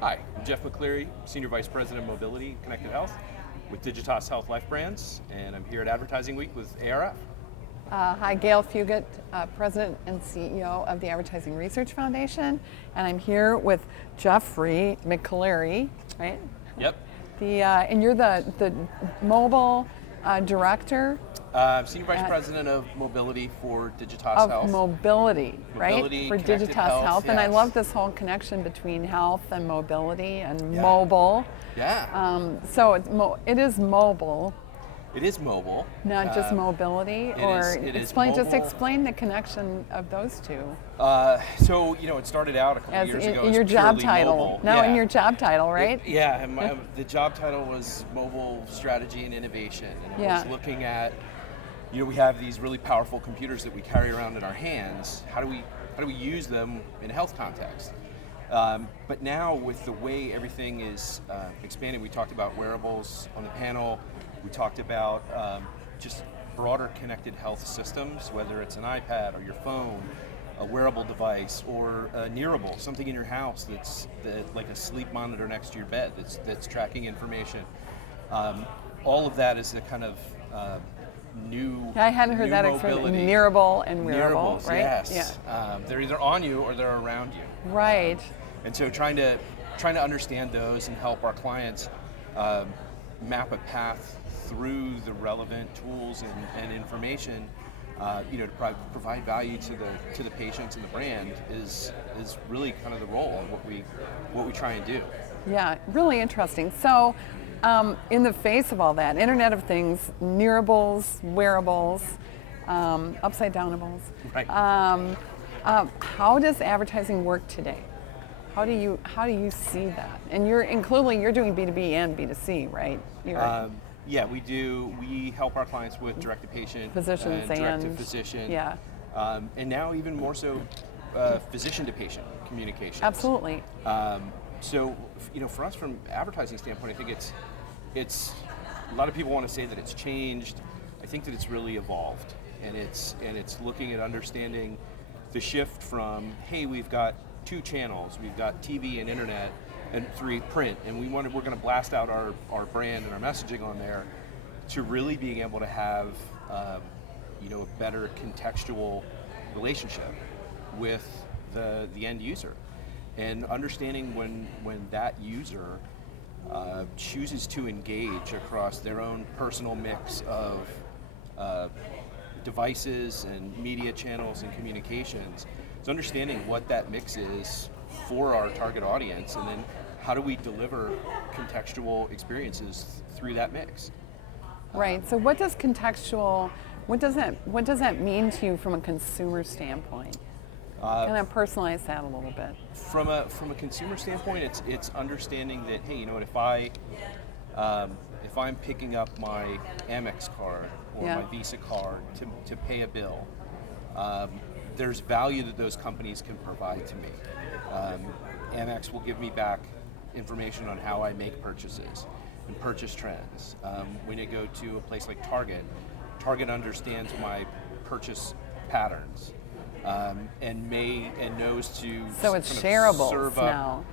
Hi, I'm Jeff McCleary, Senior Vice President of Mobility and Connected Health with Digitas Health LifeBrands, and I'm here at Advertising Week with ARF. Hi, Gail Fugit, President and CEO of the Advertising Research Foundation, and I'm here with Geoffrey McCleary, right? Yep. And you're the mobile director Senior Vice President of Mobility for Digitas of Health. Mobility, right? Mobility, For connected Digitas Health, and I yes. love this whole connection between health and mobility and Yeah. mobile. Yeah. So it is mobile, It is mobile. not just mobility. it is Explain, just mobile. explain the connection of those two. So, it started out a couple As years ago in as your job purely title. mobile. No, Yeah. in your job title, right? The job title was Mobile Strategy and Innovation, and it Yeah. was looking at, we have these really powerful computers that we carry around in our hands. How do we use them in a health context? But now with the way everything is expanding, we talked about wearables on the panel. We talked about just broader connected health systems, whether it's an iPad or your phone, a wearable device, or a nearable, something in your house that's like a sleep monitor next to your bed that's tracking information. All of that is the kind of new. I hadn't heard new that expression. mobility. Nearable and wearable, Nearables, right? yes. Yeah. They're either on you or they're around you. Right. And so trying to understand those and help our clients map a path through the relevant tools and information, to provide value to the patients and the brand is really kind of the role of what we try and do. Yeah, really interesting. So, in the face of all that, Internet of Things, nearables, wearables, upside downables, Right. how does advertising work today? How do you see that? And you're doing B2B and B2C, right? Yeah, we do. We help our clients with direct-to-patient, Physicians and direct-to-physician, yeah, and now even more so, physician-to-patient communication. absolutely. So, for us from advertising standpoint, I think it's a lot of people want to say that it's changed. I think that it's really evolved, and it's looking at understanding the shift from, hey, we've got 2 channels, we've got TV and internet, and 3 print, and we're going to blast out our brand and our messaging on there, to really being able to have a better contextual relationship with the end user, and understanding when that user chooses to engage across their own personal mix of devices and media channels and communications. It's understanding what that mix is for our target audience, and then how do we deliver contextual experiences through that mix? Right. So what does contextual, what does that mean to you from a consumer standpoint? Kind of personalize that a little bit. From a consumer standpoint, it's understanding that, hey, if I'm picking up my Amex card or Yeah. my Visa card to pay a bill, there's value that those companies can provide to me. Amex will give me back information on how I make purchases and purchase trends. When I go to a place like Target understands my purchase patterns, and knows to So it's kind of shareable serve up. now.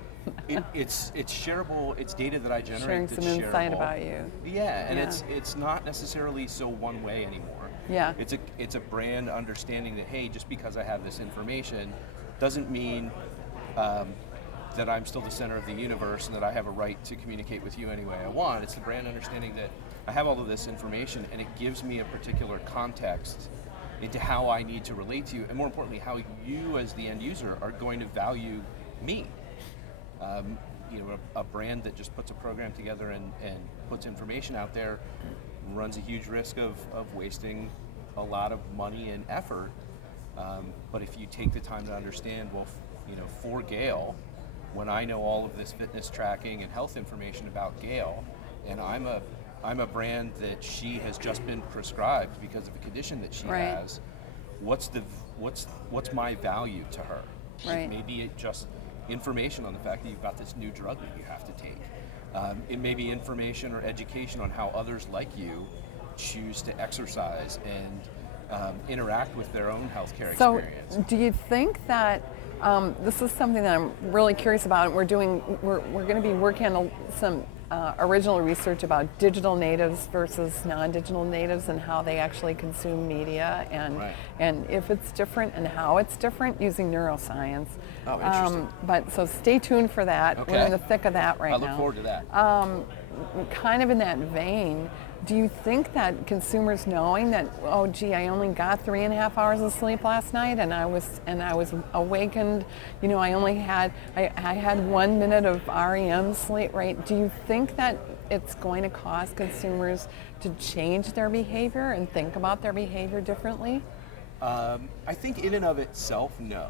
It's shareable. It's data that I generate. Sharing that's some insight shareable. about you. Yeah, and Yeah. it's not necessarily so one way anymore. Yeah. It's a brand understanding that, hey, just because I have this information doesn't mean that I'm still the center of the universe and that I have a right to communicate with you any way I want. It's the brand understanding that I have all of this information and it gives me a particular context into how I need to relate to you, and more importantly, how you as the end user are going to value me. A brand that just puts a program together and puts information out there runs a huge risk of wasting a lot of money and effort. But if you take the time to understand, for Gail, when I know all of this fitness tracking and health information about Gail, and I'm a brand that she has just been prescribed because of a condition that she Right. has, what's my value to her? Right. Maybe it just information on the fact that you've got this new drug that you have to take. It may be information or education on how others like you choose to exercise and interact with their own healthcare So, experience. do you think that this is something that I'm really curious about? We're going to be working on some original research about digital natives versus non-digital natives and how they actually consume media, and Right. and if it's different and how it's different using neuroscience. Oh, interesting. But so stay tuned for that. Okay. We're in the thick of that right I now. look forward to that. Kind of in that vein, do you think that consumers knowing that, oh gee, I only got 3.5 hours of sleep last night, and I was awakened, I had 1 minute of REM sleep, right? Do you think that it's going to cause consumers to change their behavior and think about their behavior differently? I think in and of itself, no.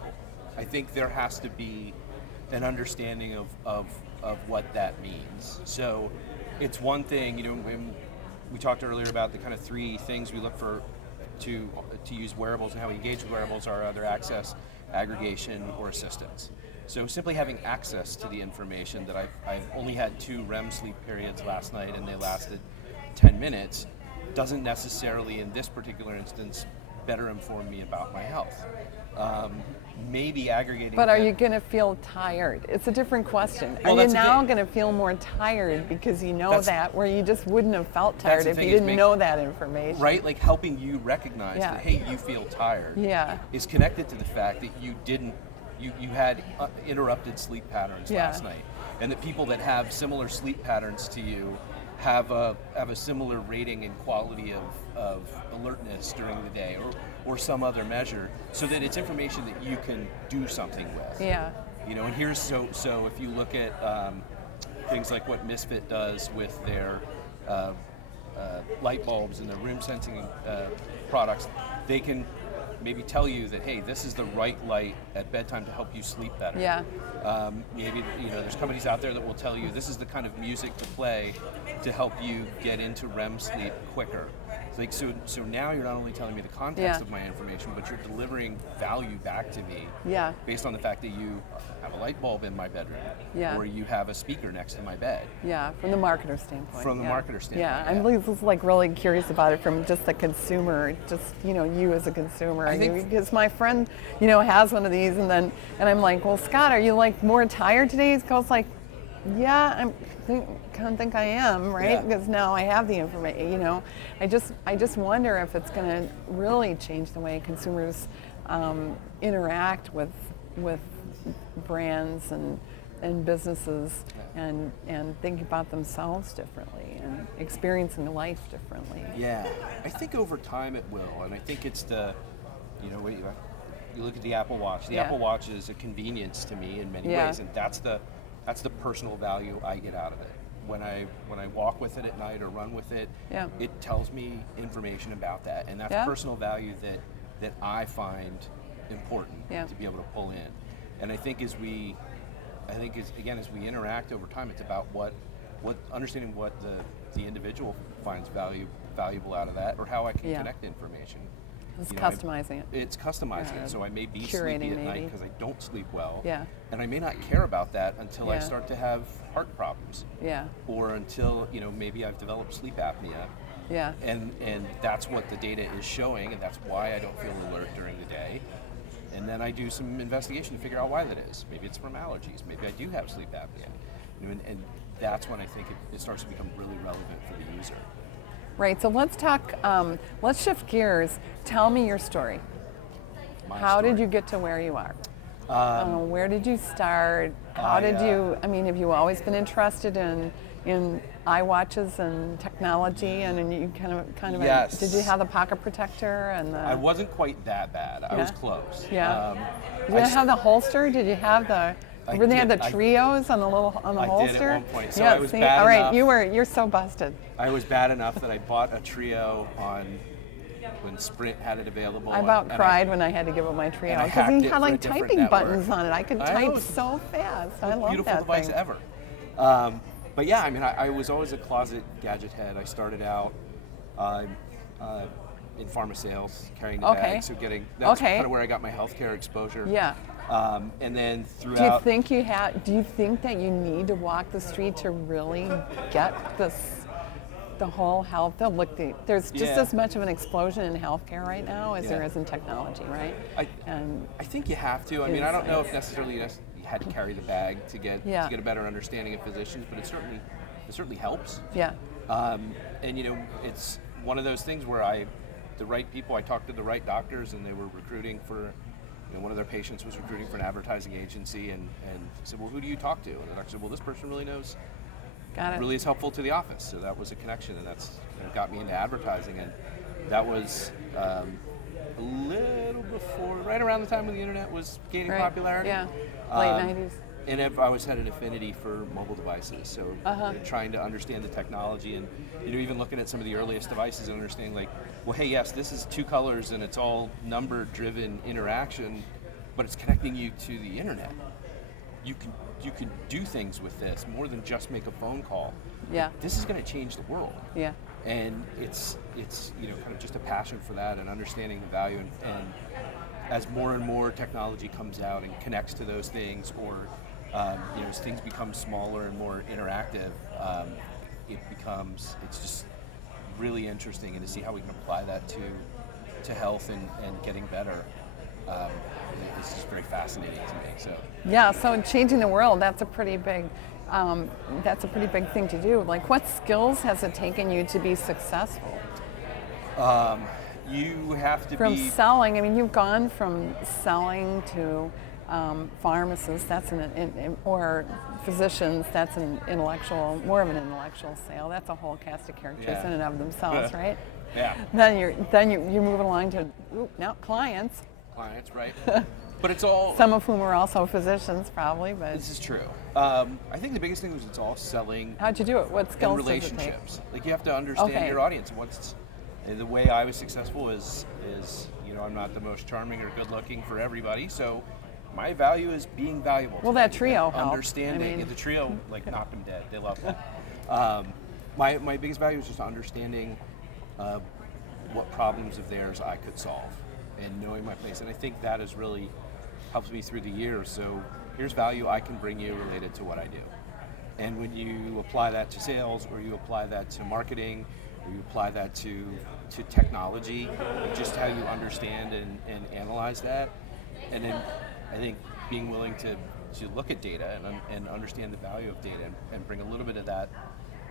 I think there has to be an understanding of what that means. So it's one thing, when we talked earlier about the kind of 3 things we look for to use wearables and how we engage with wearables are either access, aggregation, or assistance. So simply having access to the information that I've only had 2 REM sleep periods last night and they lasted 10 minutes doesn't necessarily, in this particular instance, better inform me about my health. Maybe aggregating. But are you going to feel tired? It's a different question. Well, are you that's the now thing. going to feel more tired because you know That's- that, where you just wouldn't have felt That's tired the if thing, you is didn't know that information? Right? Like helping you recognize Yeah. that, hey, you feel tired Yeah. is connected to the fact that you had interrupted sleep patterns Yeah. last night. And that people that have similar sleep patterns to you have a similar rating and quality of alertness during the day, or some other measure, so that it's information that you can do something with. Yeah. And here's so if you look at things like what Misfit does with their light bulbs and their room sensing products, they can maybe tell you that, hey, this is the right light at bedtime to help you sleep better. Yeah. Maybe there's companies out there that will tell you this is the kind of music to play to help you get into REM sleep quicker. So now you're not only telling me the context Yeah. of my information, but you're delivering value back to me Yeah. based on the fact that you have a light bulb in my bedroom, Yeah. or you have a speaker next to my bed. Yeah, from the marketer standpoint. From the yeah. marketer standpoint, Yeah, yeah. I'm really curious about it from just the consumer, just you as a consumer. I think- Because my friend, has one of these, and I'm like, well, Scott, are you like more tired today? He goes like, yeah, I think I am, right? Yeah. Because now I have the information. I just wonder if it's going to really change the way consumers interact with brands and businesses, and think about themselves differently and experiencing life differently. Yeah, I think over time it will, and I think it's you look at the Apple Watch. The Yeah. Apple Watch is a convenience to me in many Yeah. ways, and that's the personal value I get out of it. When I walk with it at night or run with it, Yeah. it tells me information about that, and that's Yeah. personal value that I find important Yeah. to be able to pull in. And I think as we interact over time, it's about what understanding what the individual finds valuable out of that, or how I can Yeah. connect information. It's You know, customizing it. It's customizing Yeah. it, so I may be Curating sleepy at night maybe. because I don't sleep well. Yeah. And I may not care about that until I Yeah. start to have heart problems. Yeah. Or until, maybe I've developed sleep apnea. Yeah. And that's what the data is showing, and that's why I don't feel alert during the day. And then I do some investigation to figure out why that is. Maybe it's from allergies. Maybe I do have sleep apnea. And that's when I think it starts to become really relevant for the user. Right. So let's talk. Let's shift gears. Tell me your story. My How did story. you get to where you are? Where did you start? Have you always been interested in iWatches and technology, and you kind of Yes. did you have the pocket protector and the? I wasn't quite that bad. I was Yeah. close. Yeah. Did I you s- have the holster? Did you have the? I Remember they had the did. trios on the I did at holster? one point. So yeah. I was See, bad all right, enough. you're so busted. I was bad enough that I bought a trio when Sprint had it available. I about and cried when I had to give up my trio and I because hacked he it had for a like different typing network. buttons on it. I could I type know. so fast. I love beautiful that device thing. ever. But yeah, I was always a closet gadget head. I started out in pharma sales, carrying the Okay. bags, so that's Okay. kind of where I got my healthcare exposure. Yeah. And then Do you throughout, think that you need to walk the street to really get this the whole health. There's just Yeah. as much of an explosion in healthcare right now as there is in technology, right? I think you have to. I mean, I don't know if necessarily you had to carry the bag to get a better understanding of physicians, but it certainly helps. Yeah. And it's one of those things where the right people, I talked to the right doctors, and they were recruiting for. One of their patients was recruiting for an advertising agency, and said, "Well, who do you talk to?" And the doctor said, "Well, this person really knows." Got it. Really is helpful to the office. So that was a connection, and that's got me into advertising. And that was a little before, right around the time when the internet was gaining popularity. Yeah, late 90s. And I always had an affinity for mobile devices, so trying to understand the technology, and even looking at some of the earliest devices and understanding, like, well, hey, yes, this is 2 colors and it's all number-driven interaction, but it's connecting you to the internet. You can do things with this more than just make a phone call. Yeah. This is going to change the world. Yeah. And it's kind of just a passion for that and understanding the value, and as more and more technology comes out and connects to those things, or as things become smaller and more interactive, it's just really interesting, and to see how we can apply that to health and getting better. It's just very fascinating to me. So yeah, so changing the world, that's a pretty big thing to do. Like, what skills has it taken you to be successful? You have to From be selling. I mean, you've gone from selling to pharmacists. Or physicians. That's more of an intellectual sale. That's a whole cast of characters in and of themselves, right? Yeah. Then you're moving along to now clients. Clients, right? But it's all. Some of whom are also physicians, probably. But this is true. I think the biggest thing was it's all selling. How'd you do it? What skills and relationships. Did it take? Like, you have to understand your audience. And the way I was successful is I'm not the most charming or good looking for everybody. So my value is being valuable. Well, that trio helped. Understanding the trio, like, knocked them dead. They love that. My biggest value is just understanding what problems of theirs I could solve, and knowing my place. And I think that has really helped me through the years. So here's value I can bring you related to what I do. And when you apply that to sales, or you apply that to marketing, or you apply that to technology, just how you understand and analyze that. And then I think being willing to look at data and understand the value of data, and bring a little bit of that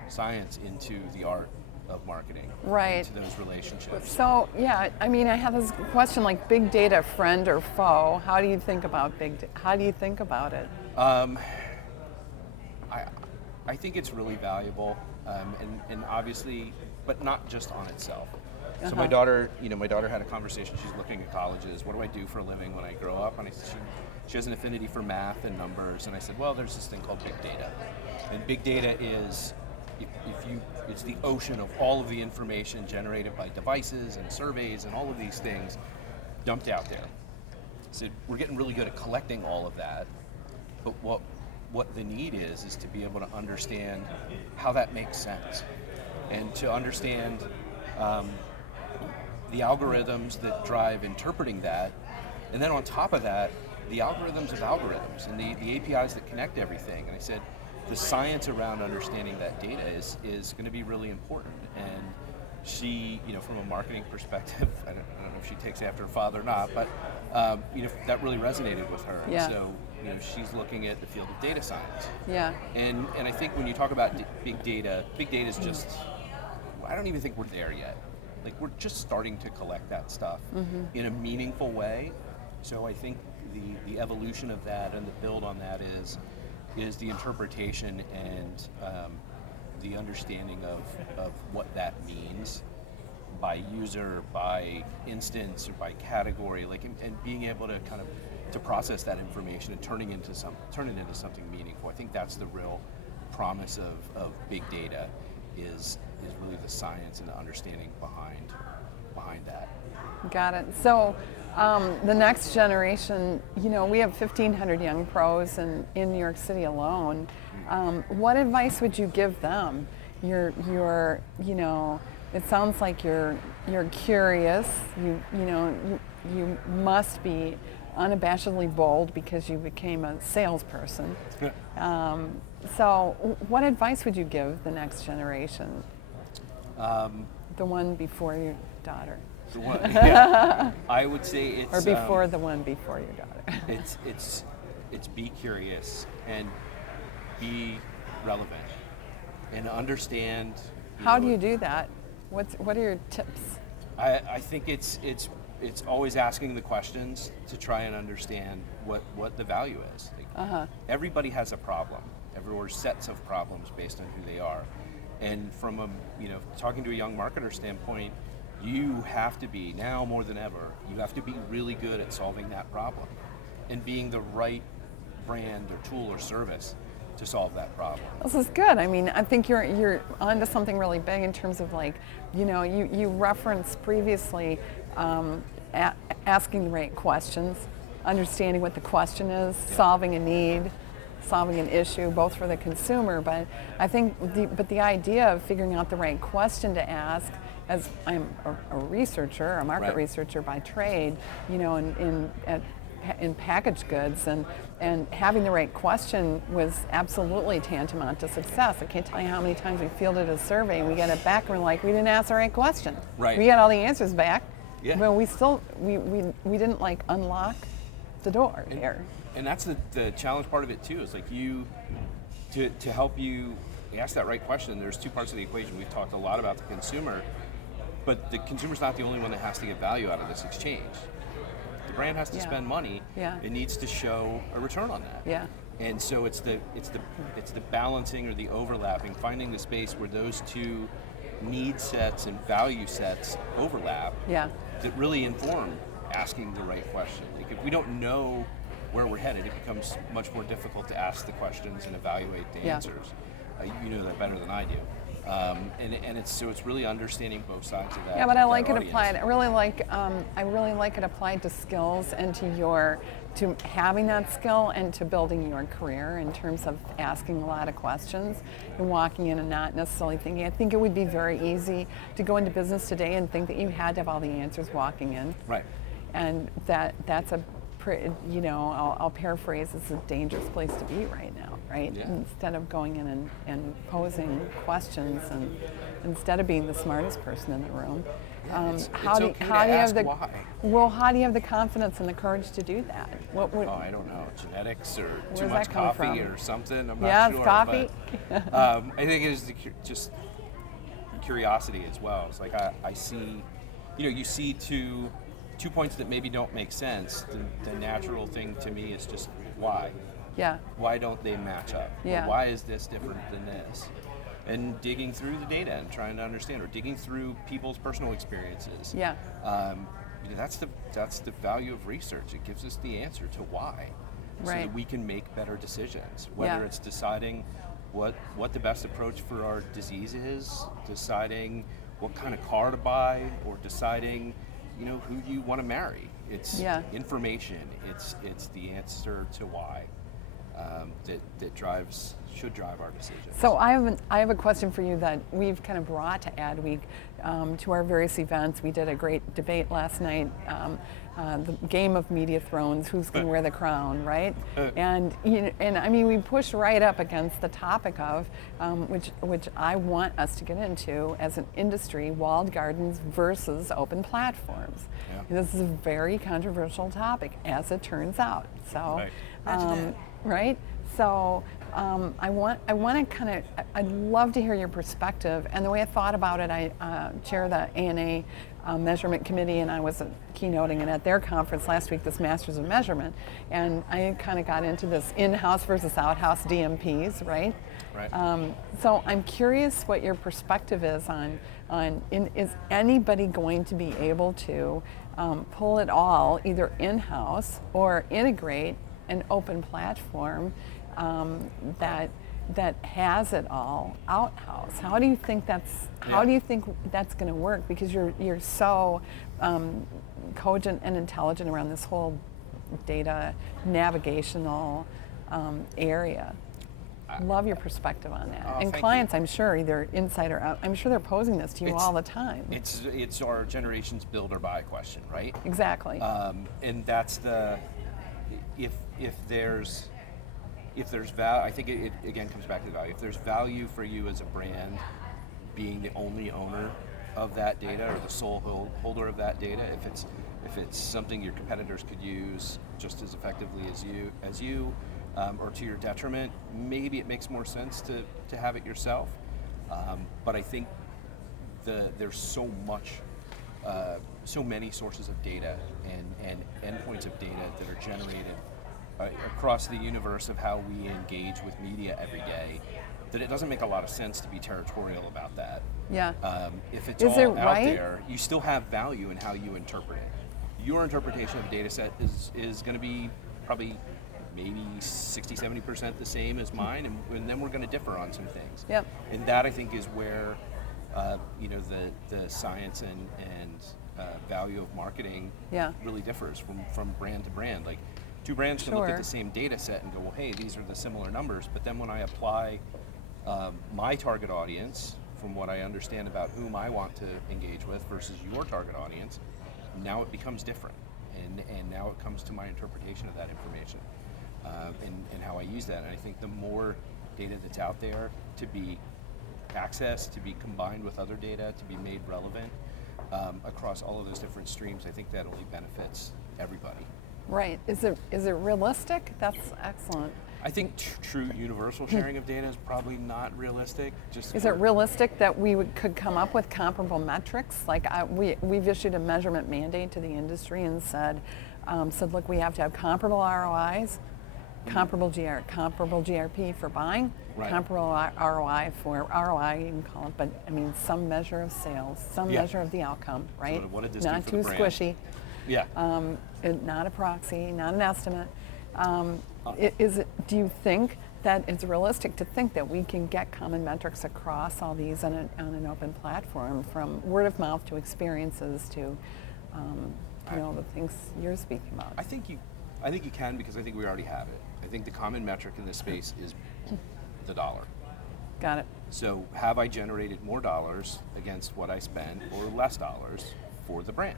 science into the art of marketing, right, into those relationships. So yeah, I mean, I have this question, like, big data, friend or foe? How do you think about how do you think about it? I think it's really valuable, and obviously, but not just on itself. So my daughter had a conversation. She's looking at colleges. What do I do for a living when I grow up? And she has an affinity for math and numbers. And I said, well, there's this thing called big data, and big data is it's the ocean of all of the information generated by devices and surveys and all of these things dumped out there. So we're getting really good at collecting all of that, but what the need is to be able to understand how that makes sense, and to understand the algorithms that drive interpreting that, and then on top of that, the algorithms of algorithms, and the APIs that connect everything. And I said, the science around understanding that data is going to be really important. And she, from a marketing perspective, I don't know if she takes after her father or not, but that really resonated with her. Yeah. And so she's looking at the field of data science. Yeah. And I think when you talk about big data is just, I don't even think we're there yet. Like, we're just starting to collect that stuff in a meaningful way. So I think the evolution of that and the build on that is the interpretation and the understanding of what that means by user, by instance, or by category, and being able to kind of to process that information and turn it into something meaningful. I think that's the real promise of big data is really the science and the understanding behind that. Got it. So the next generation, we have 1,500 young pros in New York City alone. What advice would you give them? You're it sounds like you're curious. You must be unabashedly bold because you became a salesperson. So what advice would you give the next generation? The one before your daughter. The one, yeah, I would say it's Or before the one before your daughter. It's be curious and be relevant and understand. How do you do that? What are your tips? I think it's always asking the questions to try and understand what the value is. Like, everybody has a problem. Everyone's sets of problems based on who they are. And from a talking to a young marketer standpoint, you have to be, now more than ever, you have to be really good at solving that problem and being the right brand or tool or service to solve that problem. This is good. I mean, I think you're onto something really big in terms of like, you referenced previously asking the right questions, understanding what the question is, solving a need, solving an issue, both for the consumer. But I think the idea of figuring out the right question to ask, as I'm a researcher, a market researcher by trade, in packaged goods, and having the right question was absolutely tantamount to success. I can't tell you how many times we fielded a survey and we get it back and we're like, we didn't ask the right question. Right. We got all the answers back, but we didn't like unlock the door here. And that's the challenge part of it too, is like to help you ask that right question. There's two parts of the equation. We've talked a lot about the consumer, but the consumer's not the only one that has to get value out of this exchange. The brand has to spend money. It needs to show a return on that. Yeah. And so it's the balancing or the overlapping, finding the space where those two need sets and value sets overlap. Yeah. That really inform asking the right question. Like if we don't know where we're headed, it becomes much more difficult to ask the questions and evaluate the answers. You know that better than I do. And it's really understanding both sides of that. Yeah, but I like it applied. I really like it applied to skills and to having that skill and to building your career in terms of asking a lot of questions and walking in and not necessarily thinking. I think it would be very easy to go into business today and think that you had to have all the answers walking in. Right. And that's a I'll paraphrase, it's a dangerous place to be right now, right? Yeah. Instead of going in and posing questions, and instead of being the smartest person in the room, how do you have the confidence and the courage to do that? I don't know, genetics or too much coffee or something. I'm not sure. Yes, coffee. But, I think it is just curiosity as well. It's like I see, you see two points that maybe don't make sense. The natural thing to me is just why. Yeah. Why don't they match up? Yeah. Or why is this different than this? And digging through the data and trying to understand, or digging through people's personal experiences. Yeah. That's the value of research. It gives us the answer to why, so that we can make better decisions. Whether it's deciding what the best approach for our disease is, deciding what kind of car to buy, or deciding who you want to marry. It's information. It's the answer to why that should drive our decisions. So I have a question for you that we've kind of brought to Adweek to our various events. We did a great debate last night, the game of Media Thrones, who's going to wear the crown, right? And I mean, we push right up against the topic of which I want us to get into as an industry: walled gardens versus open platforms. Yeah. This is a very controversial topic, as it turns out. So, right? So I want to kind of, I'd love to hear your perspective. And the way I thought about it, I chair the ANA Measurement Committee, and I was keynoting it at their conference last week, this Masters of Measurement. And I kind of got into this in-house versus out-house DMPs, right? Right. So I'm curious what your perspective is on is anybody going to be able to pull it all either in-house or integrate an open platform that has it all out-house? How do you think that's going to work? Because you're so cogent and intelligent around this whole data navigational area. Love your perspective on that. And clients, I'm sure, either inside or out, I'm sure they're posing this to you all the time. It's our generation's build or buy question, right? Exactly. And that's if there's value, I think it again comes back to value. If there's value for you as a brand, being the only owner of that data or the sole holder of that data. If it's something your competitors could use just as effectively as you, or to your detriment, maybe it makes more sense to have it yourself. But I think there's so many sources of data and endpoints of data that are generated across the universe of how we engage with media every day, that it doesn't make a lot of sense to be territorial about that. Yeah. If it's Is all it out right? there, you still have value in how you interpret it. Your interpretation of a data set is going to be probably maybe 60-70% the same as mine, and then we're going to differ on some things. Yep. And that, I think, is where the science and value of marketing really differs from brand to brand. Like, two brands can look at the same data set and go, well, hey, these are the similar numbers, but then when I apply my target audience from what I understand about whom I want to engage with versus your target audience, now it becomes different. And now it comes to my interpretation of that information and how I use that. And I think the more data that's out there to be accessed, to be combined with other data, to be made relevant across all of those different streams, I think that only benefits everybody. Right. Is it realistic? That's excellent. I think true universal sharing of data is probably not realistic. Is it realistic that we could come up with comparable metrics? Like we've issued a measurement mandate to the industry and said, look, we have to have comparable ROIs, comparable GRP for buying, comparable ROI for ROI, you can call it, but I mean some measure of sales, some measure of the outcome, right? So what did this not do for too the brand? squishy. Yeah. Not a proxy, not an estimate. Do you think that it's realistic to think that we can get common metrics across all these on an open platform, from word of mouth to experiences to the things you're speaking about? I think you can, because I think we already have it. I think the common metric in this space is the dollar. Got it. So have I generated more dollars against what I spend or less dollars for the brand?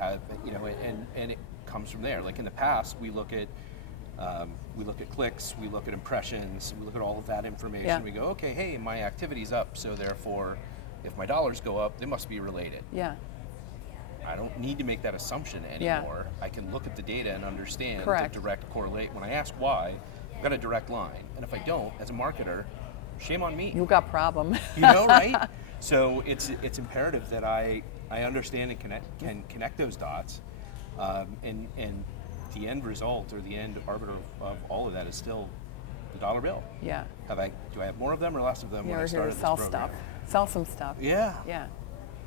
And it comes from there. Like in the past, we look at clicks, we look at impressions, we look at all of that information. Yeah. We go, okay, hey, my activity's up, so therefore, if my dollars go up, they must be related. Yeah. I don't need to make that assumption anymore. I can look at the data and understand the direct correlate. When I ask why, I've got a direct line. And if I don't, as a marketer, shame on me. You got problem. Right? So it's imperative that I understand and can connect those dots, and the end result or the end arbiter of all of that is still the dollar bill. Yeah. Do I have more of them or less of them when I You're here started to sell this program? stuff. Sell some stuff. Yeah. Yeah.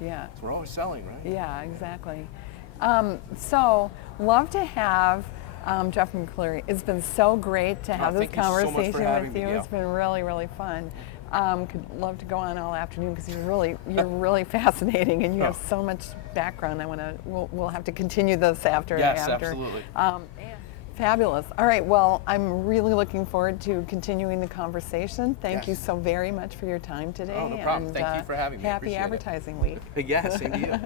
Yeah. So we're always selling, right? Yeah, exactly. So, love to have Jeff McCleary. It's been so great to have this conversation with you. It's been really, really fun. Could love to go on all afternoon because you're really fascinating, and you have so much background. We'll have to continue this after. Yes, absolutely. Fabulous. All right. Well, I'm really looking forward to continuing the conversation. Thank you so very much for your time today. Oh, no problem. Thank you for having me. Happy Advertising Week. Yes, same to you.